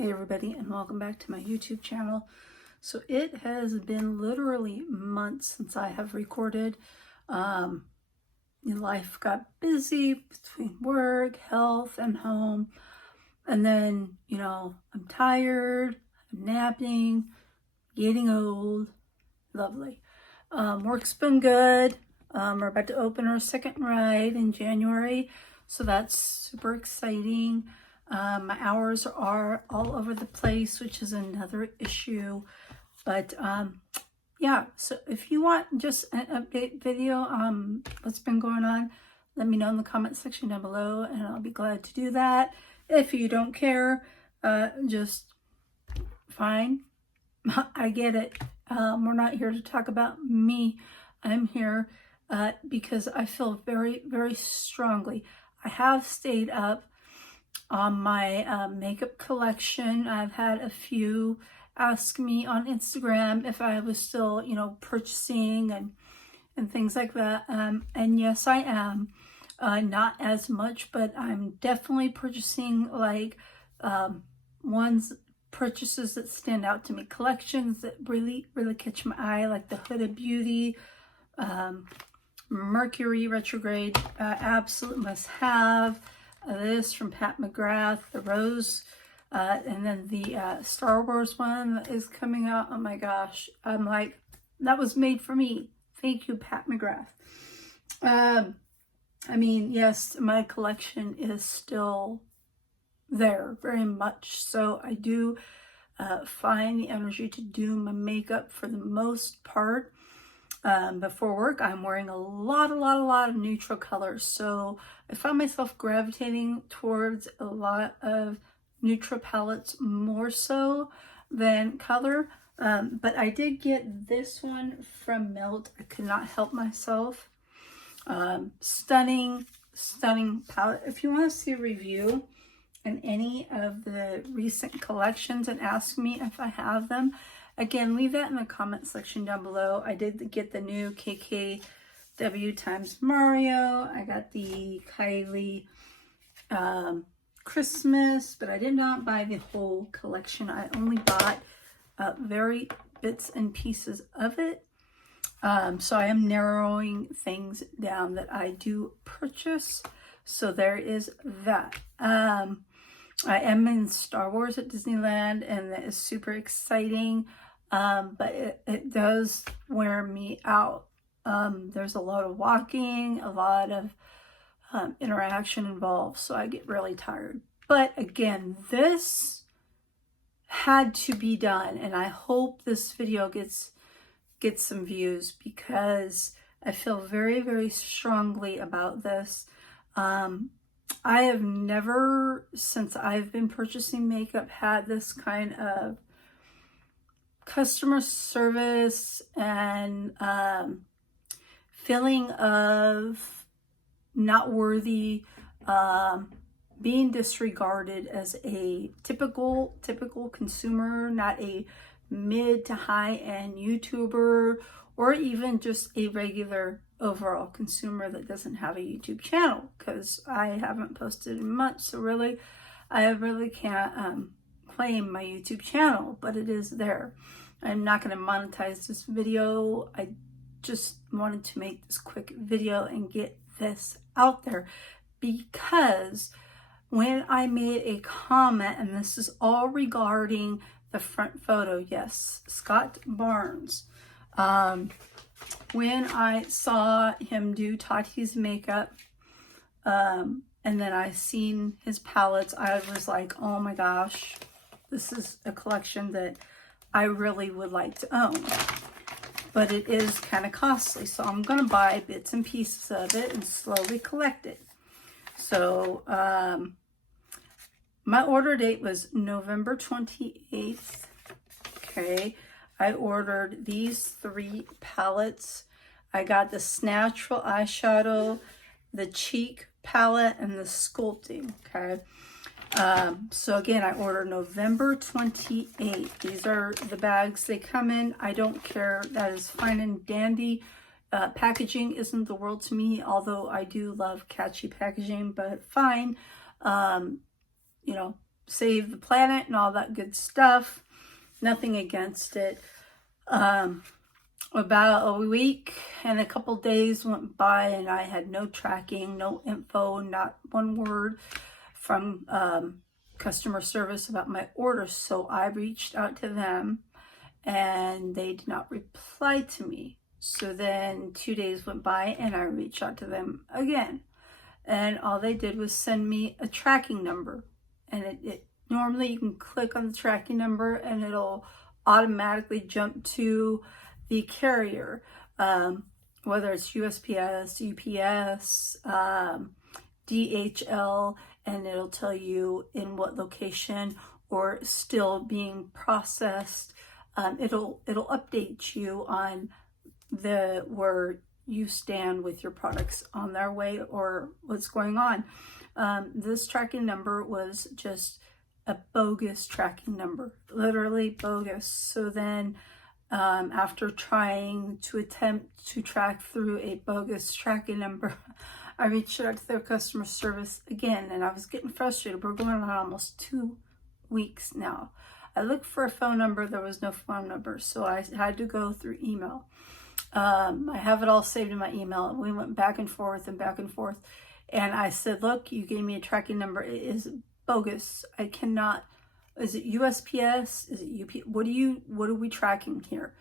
Hey everybody, and welcome back to my YouTube channel. So it has been literally months since I have recorded. Life got busy between work, health, and home. And then, I'm tired, I'm napping, getting old. Lovely. Work's been good. We're about to open our second ride in January, so that's super exciting. My hours are all over the place, which is another issue. But yeah, so if you want just an update video what's been going on, let me know in the comment section down below, and I'll be glad to do that. If you don't care, just fine. I get it. We're not here to talk about me. I'm here because I feel very, very strongly. I have stayed up on my makeup collection. I've had a few ask me on Instagram if I was still, purchasing and things like that. And yes, I am. Not as much, but I'm definitely purchasing like purchases that stand out to me, collections that really, really catch my eye, like the Huda Beauty, Mercury retrograde, absolute must have. This from Pat McGrath, the Rose, and then the Star Wars one that is coming out. Oh my gosh, I'm like, that was made for me. Thank you, Pat McGrath. I mean, yes, my collection is still there, very much so. I do find the energy to do my makeup for the most part. Before work, I'm wearing a lot of neutral colors. So I find myself gravitating towards a lot of neutral palettes more so than color. But I did get this one from Melt. I could not help myself. Stunning palette. If you want to see a review in any of the recent collections and ask me if I have them, again, leave that in the comment section down below. I did get the new KKW times Mario. I got the Kylie Christmas, but I did not buy the whole collection. I only bought very bits and pieces of it. So I am narrowing things down that I do purchase. So there is that. I am in Star Wars at Disneyland, and that is super exciting. But it does wear me out. There's a lot of walking, a lot of interaction involved, so I get really tired. But again, this had to be done, and I hope this video gets some views because I feel very, very strongly about this. I have never, since I've been purchasing makeup, had this kind of customer service and feeling of not worthy, being disregarded as a typical consumer, not a mid to high-end YouTuber, or even just a regular overall consumer that doesn't have a YouTube channel, because I haven't posted in months. So really, I really can't claim my YouTube channel, but it is there. I'm not going to monetize this video. I just wanted to make this quick video and get this out there, because when I made a comment, and this is all regarding the front photo, yes, Scott Barnes, when I saw him do Tati's makeup, and then I seen his palettes, I was like, oh my gosh, this is a collection that I really would like to own. But it is kind of costly, so I'm going to buy bits and pieces of it and slowly collect it. So my order date was November 28th. Okay, I ordered these 3 palettes. I got the Snatchful eyeshadow, the Cheek palette, and the Sculpting. Okay, so again, I ordered November 28th. These are the bags they come in. I don't care. That is fine and dandy. Packaging isn't the world to me, although I do love catchy packaging, but fine. save the planet and all that good stuff. Nothing against it. About a week and a couple days went by and I had no tracking, no info, not one word from customer service about my order. So I reached out to them and they did not reply to me. So then 2 days went by and I reached out to them again. And all they did was send me a tracking number. And it normally you can click on the tracking number and it'll automatically jump to the carrier, whether it's USPS, UPS, DHL, and it'll tell you in what location or still being processed. It'll update you on where you stand with your products on their way or what's going on. This tracking number was just a bogus tracking number, literally bogus. So then after trying to attempt to track through a bogus tracking number, I reached out to their customer service again, and I was getting frustrated. We're going on almost 2 weeks now. I looked for a phone number. There was no phone number, so I had to go through email. I have it all saved in my email. We went back and forth and back and forth. And I said, look, you gave me a tracking number. It is bogus. I cannot. Is it USPS? Is it UP? What are we tracking here?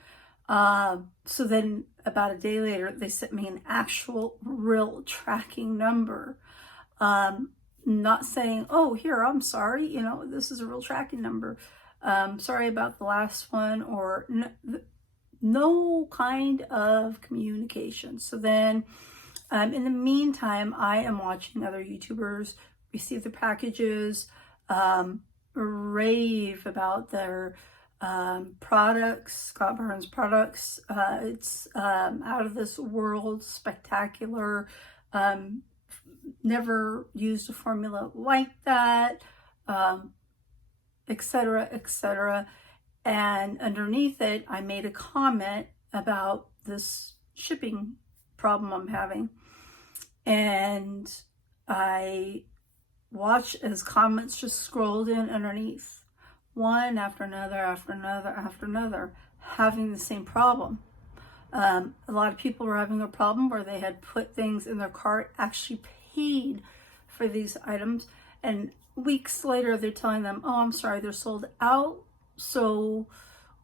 So then about a day later, they sent me an actual real tracking number. Not saying, oh, here, I'm sorry, this is a real tracking number. Sorry about the last one, or no kind of communication. So then in the meantime, I am watching other YouTubers receive the packages, rave about their products, Scott Barnes products. It's out of this world, spectacular. Never used a formula like that, etc., etc. And underneath it, I made a comment about this shipping problem I'm having. And I watched as comments just scrolled in underneath, one after another, after another, after another, having the same problem. A lot of people were having a problem where they had put things in their cart, actually paid for these items, and weeks later they're telling them, oh, I'm sorry, they're sold out, so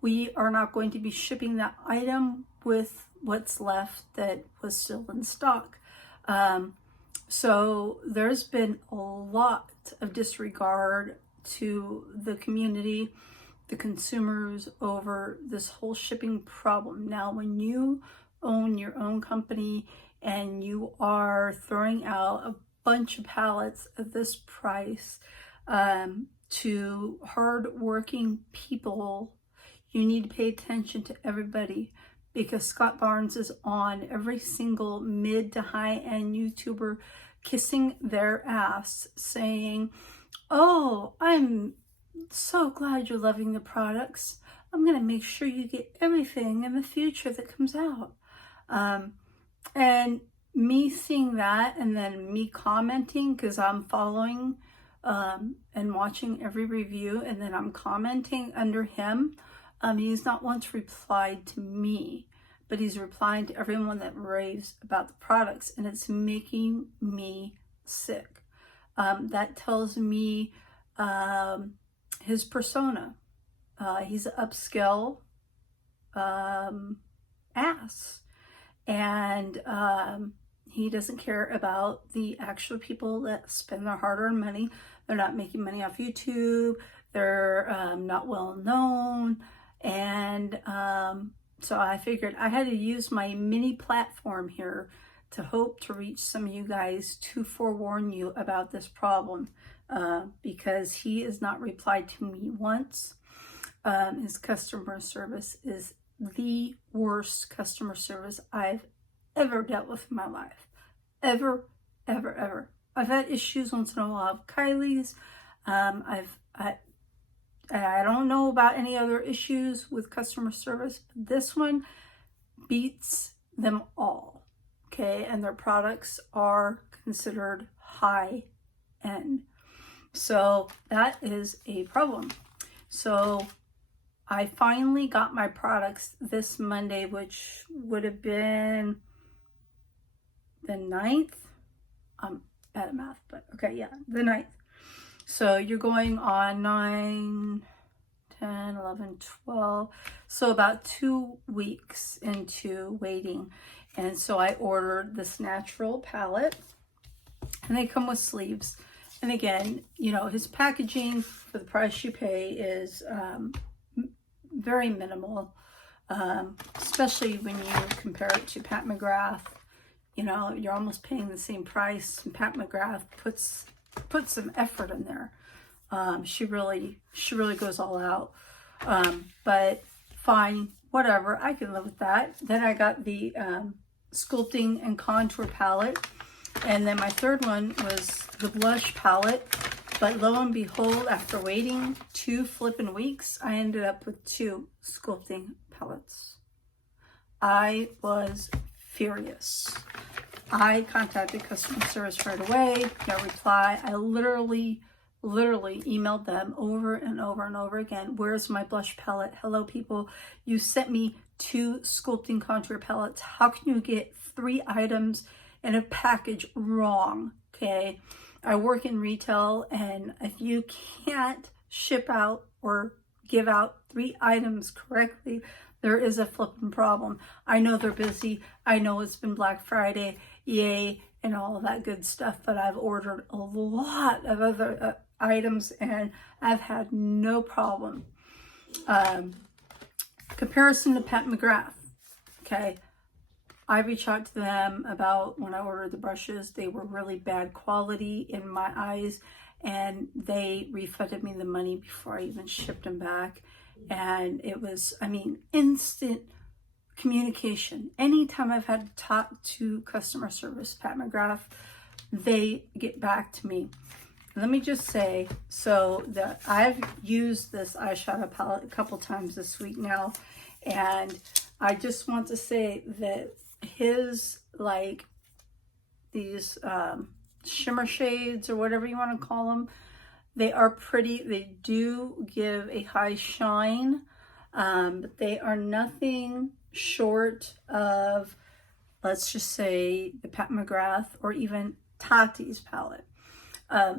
we are not going to be shipping that item with what's left that was still in stock. So there's been a lot of disregard to the community, the consumers, over this whole shipping problem. Now, when you own your own company and you are throwing out a bunch of pallets at this price to hard-working people, you need to pay attention to everybody, because Scott Barnes is on every single mid to high-end YouTuber kissing their ass saying, oh, I'm so glad you're loving the products. I'm going to make sure you get everything in the future that comes out. And me seeing that and then me commenting, because I'm following and watching every review, and then I'm commenting under him. He's not once replied to me, but he's replying to everyone that raves about the products, and it's making me sick. That tells me his persona. He's an upscale ass, and he doesn't care about the actual people that spend their hard-earned money. They're not making money off YouTube. They're not well known. And so I figured I had to use my mini platform here to hope to reach some of you guys to forewarn you about this problem, because he has not replied to me once. His customer service is the worst customer service I've ever dealt with in my life. Ever, ever, ever. I've had issues once in a while with Kylie's. I don't know about any other issues with customer service, but this one beats them all, okay? And their products are considered high end. So that is a problem. So I finally got my products this Monday, which would have been the 9th. I'm bad at math, but okay, yeah, the 9th. So you're going on 9, 10, 11, 12. So about 2 weeks into waiting. And so I ordered this natural palette, and they come with sleeves. And again, you know, his packaging for the price you pay is very minimal, especially when you compare it to Pat McGrath. You know, you're almost paying the same price. And Pat McGrath puts some effort in there. She really goes all out. But fine, whatever, I can live with that. Then I got the sculpting and contour palette, and then my third one was the blush palette. But lo and behold, after waiting 2 flipping weeks, I ended up with 2 sculpting palettes. I was furious. I contacted customer service right away, no reply. I literally emailed them over and over and over again. Where's my blush palette? Hello, people. You sent me 2 sculpting contour palettes. How can you get 3 items in a package wrong? Okay. I work in retail, and if you can't ship out or give out 3 items correctly, there is a flipping problem. I know they're busy. I know it's been Black Friday, yay, and all that good stuff, but I've ordered a lot of other items, and I've had no problem. Comparison to Pat McGrath, okay? I reached out to them about when I ordered the brushes. They were really bad quality in my eyes, and they refunded me the money before I even shipped them back. And it was, I mean, instant communication. Anytime I've had to talk to customer service, Pat McGrath, they get back to me. Let me just say, so that I've used this eyeshadow palette a couple times this week now, and I just want to say that his, like, these shimmer shades or whatever you want to call them, they are pretty. They do give a high shine, but they are nothing short of, let's just say, the Pat McGrath or even Tati's palette.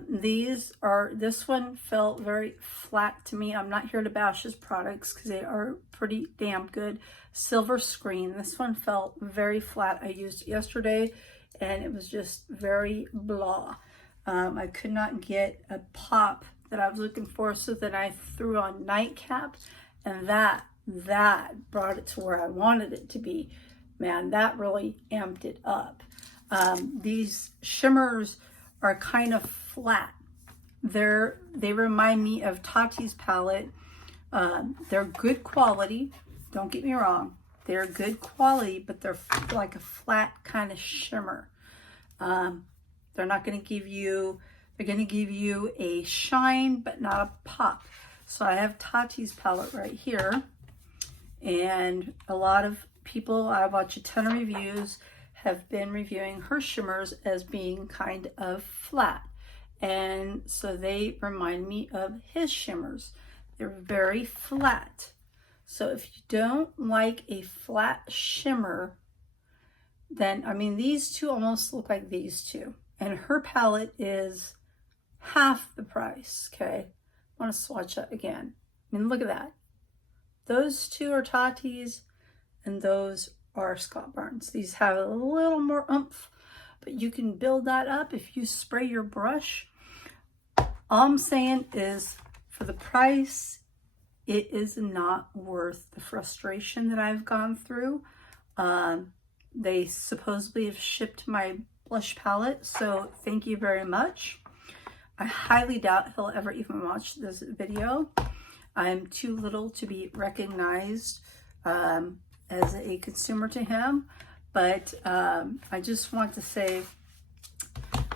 This one felt very flat to me. I'm not here to bash his products because they are pretty damn good. Silver Screen, this one felt very flat. I used it yesterday, and it was just very blah. I could not get a pop that I was looking for, so then I threw on Nightcap, and that brought it to where I wanted it to be. Man, that really amped it up. These shimmers are kind of flat. They remind me of Tati's palette. They're good quality. Don't get me wrong. They're good quality, but they're like a flat kind of shimmer. They're not going to give you, they're going to give you a shine, but not a pop. So I have Tati's palette right here. And a lot of people, I watch a ton of reviews, have been reviewing her shimmers as being kind of flat. And so they remind me of his shimmers. They're very flat. So if you don't like a flat shimmer, then, I mean, these two almost look like these two. And her palette is half the price, okay? I want to swatch that again. I mean, look at that. Those two are Tati's, and those are Scott Barnes. These have a little more oomph, but you can build that up if you spray your brush. All I'm saying is, for the price, it is not worth the frustration that I've gone through. They supposedly have shipped my blush palette, so thank you very much. I highly doubt he'll ever even watch this video. I'm too little to be recognized as a consumer to him, but I just want to say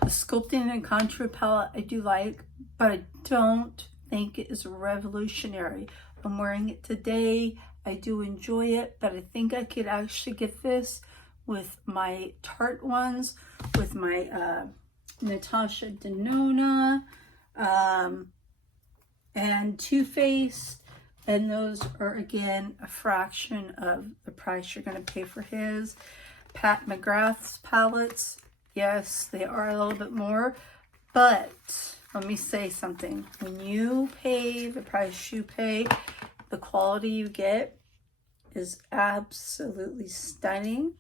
the sculpting and contour palette I do like, but I don't think it is revolutionary. I'm wearing it today. I do enjoy it, but I think I could actually get this with my Tarte ones, with my Natasha Denona. and Too Faced, and those are again a fraction of the price you're going to pay for his. Pat McGrath's palettes, yes, they are a little bit more, but let me say something. When you pay the price you pay, the quality you get is absolutely stunning,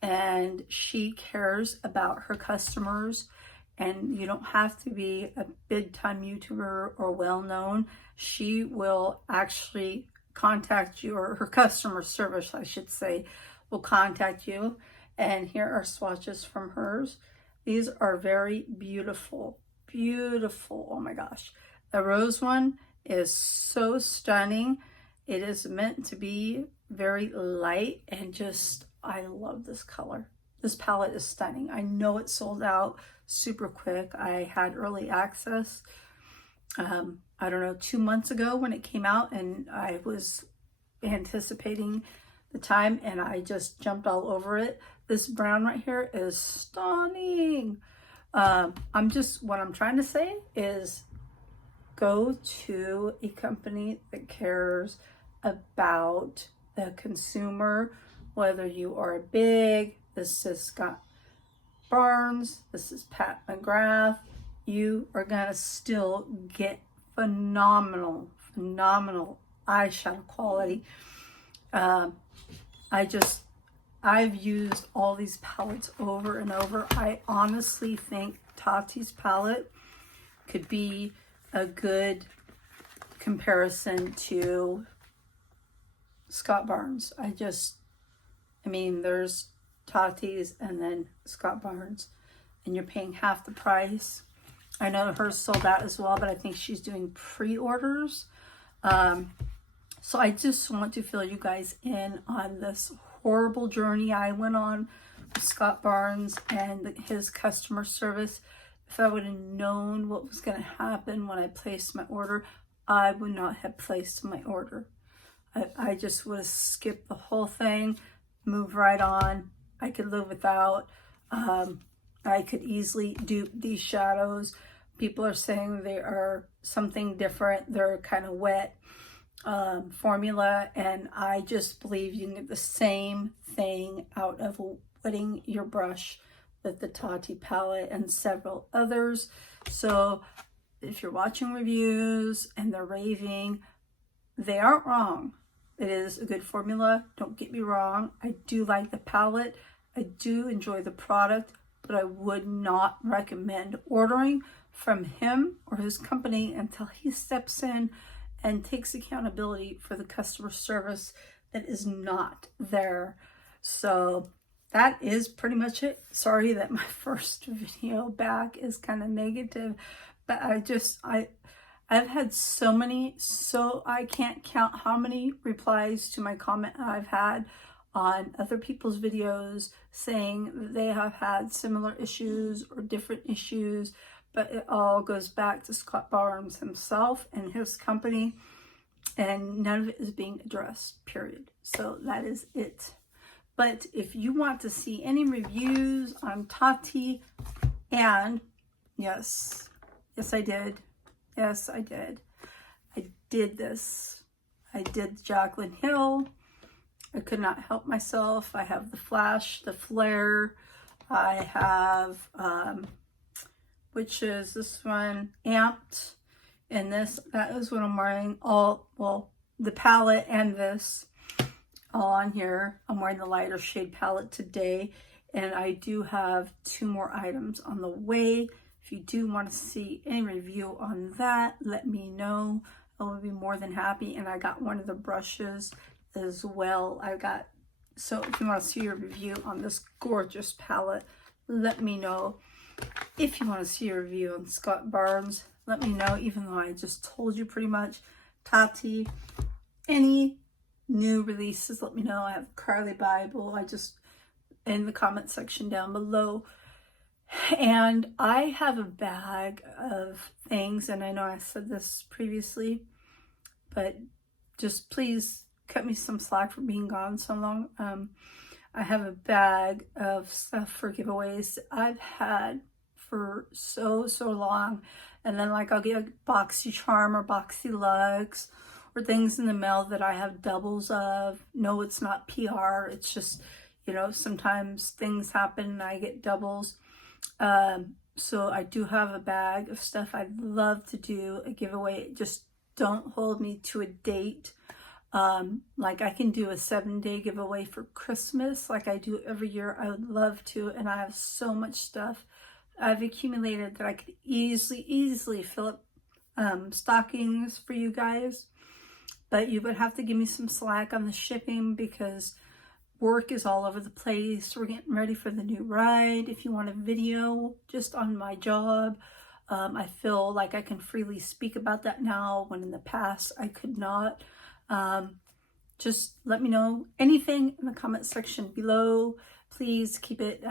and she cares about her customers. And you don't have to be a big time YouTuber or well known. She will actually contact you, or her customer service, I should say, will contact you. And here are swatches from hers. These are very beautiful, beautiful. Oh my gosh. The rose one is so stunning. It is meant to be very light, and just, I love this color. This palette is stunning. I know it sold out super quick. I had early access, I don't know, 2 months ago when it came out, and I was anticipating the time, and I just jumped all over it. This brown right here is stunning. What I'm trying to say is go to a company that cares about the consumer, whether you are big, this is Scott Barnes, this is Pat McGrath, you are gonna still get phenomenal eyeshadow quality. I've used all these palettes over and over. I honestly think Tati's palette could be a good comparison to Scott Barnes. I mean, there's Tati's and then Scott Barnes, and you're paying half the price. I know hers sold out as well, but I think she's doing pre-orders. So I just want to fill you guys in on this horrible journey I went on with Scott Barnes and his customer service. If I would have known what was going to happen when I placed my order, I would not have placed my order. I just would have skipped the whole thing, moved right on. I could live without. I could easily dupe these shadows. People are saying they are something different. They're kind of wet formula, and I just believe you can get the same thing out of wetting your brush with the Tati palette and several others. So if you're watching reviews and they're raving, they aren't wrong. It is a good formula, don't get me wrong. I do like the palette, I do enjoy the product, but I would not recommend ordering from him or his company until he steps in and takes accountability for the customer service that is not there. So that is pretty much it. Sorry that my first video back is kind of negative, but I've had so many, so I can't count how many replies to my comment I've had on other people's videos saying that they have had similar issues or different issues, but it all goes back to Scott Barnes himself and his company, and none of it is being addressed, period. So that is it. But if you want to see any reviews on Tati, and yes, I did. Yes, I did. I did this. I did Jaclyn Hill. I could not help myself. I have the flash, the flare. I have, which is this one, Amped. And that is what I'm wearing. The palette and this all on here. I'm wearing the lighter shade palette today. And I do have 2 more items on the way. If you do want to see any review on that, let me know. I will be more than happy. And I got one of the brushes as well. So if you want to see a review on this gorgeous palette, let me know. If you want to see a review on Scott Barnes, let me know, even though I just told you pretty much. Tati, any new releases, let me know. I have Carly Bible, in the comment section down below. And I have a bag of things, and I know I said this previously, but just please cut me some slack for being gone so long. I have a bag of stuff for giveaways. I've had for so long. And then like I'll get BoxyCharm or BoxyLuxe or things in the mail that I have doubles of. No, it's not PR. It's just, you know, sometimes things happen and I get doubles. So I do have a bag of stuff I'd love to do a giveaway. Just don't hold me to a date. Like I can do a 7-day giveaway for Christmas like I do every year. I would love to, and I have so much stuff I've accumulated that I could easily fill up stockings for you guys. But you would have to give me some slack on the shipping because work is all over the place. We're getting ready for the new ride. If you want a video just on my job, I feel like I can freely speak about that now when in the past I could not. Just let me know anything in the comment section below. Please keep it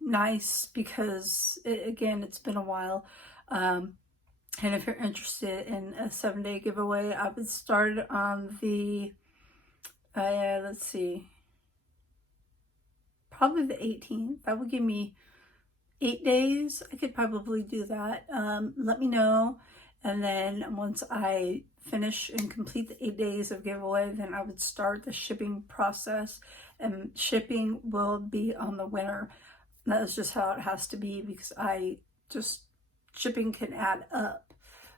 nice because again, it's been a while. And if you're interested in a 7-day giveaway, I would start on the let's see, probably the 18th. That would give me 8 days. I could probably do that. Let me know. And then once I finish and complete the 8 days of giveaway, then I would start the shipping process. And shipping will be on the winner. That is just how it has to be because shipping can add up.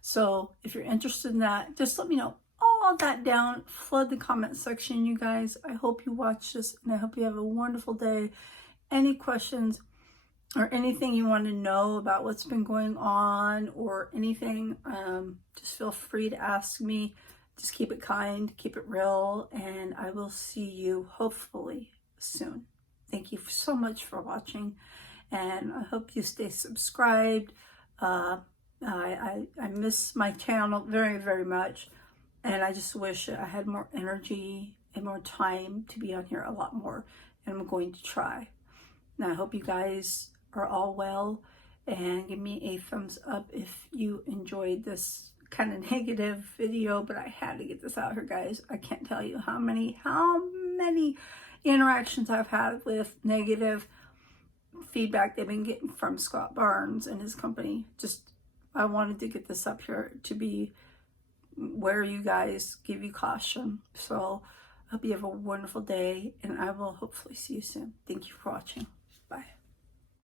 So if you're interested in that, just let me know. All that down, flood the comment section, you guys. I hope you watch this and I hope you have a wonderful day. Any questions or anything you want to know about what's been going on or anything, just feel free to ask me. Just keep it kind, keep it real, and I will see you hopefully soon. Thank you so much for watching, and I hope you stay subscribed. I miss my channel very much, and I just wish I had more energy and more time to be on here a lot more, and I'm going to try. Now I hope you guys are all well, and give me a thumbs up if you enjoyed this kind of negative video, but I had to get this out here, guys. I can't tell you how many interactions I've had with negative feedback they've been getting from Scott Barnes and his company. Just, I wanted to get this up here to be where you guys give you caution. So I hope you have a wonderful day, and I will hopefully see you soon. Thank you for watching. Bye.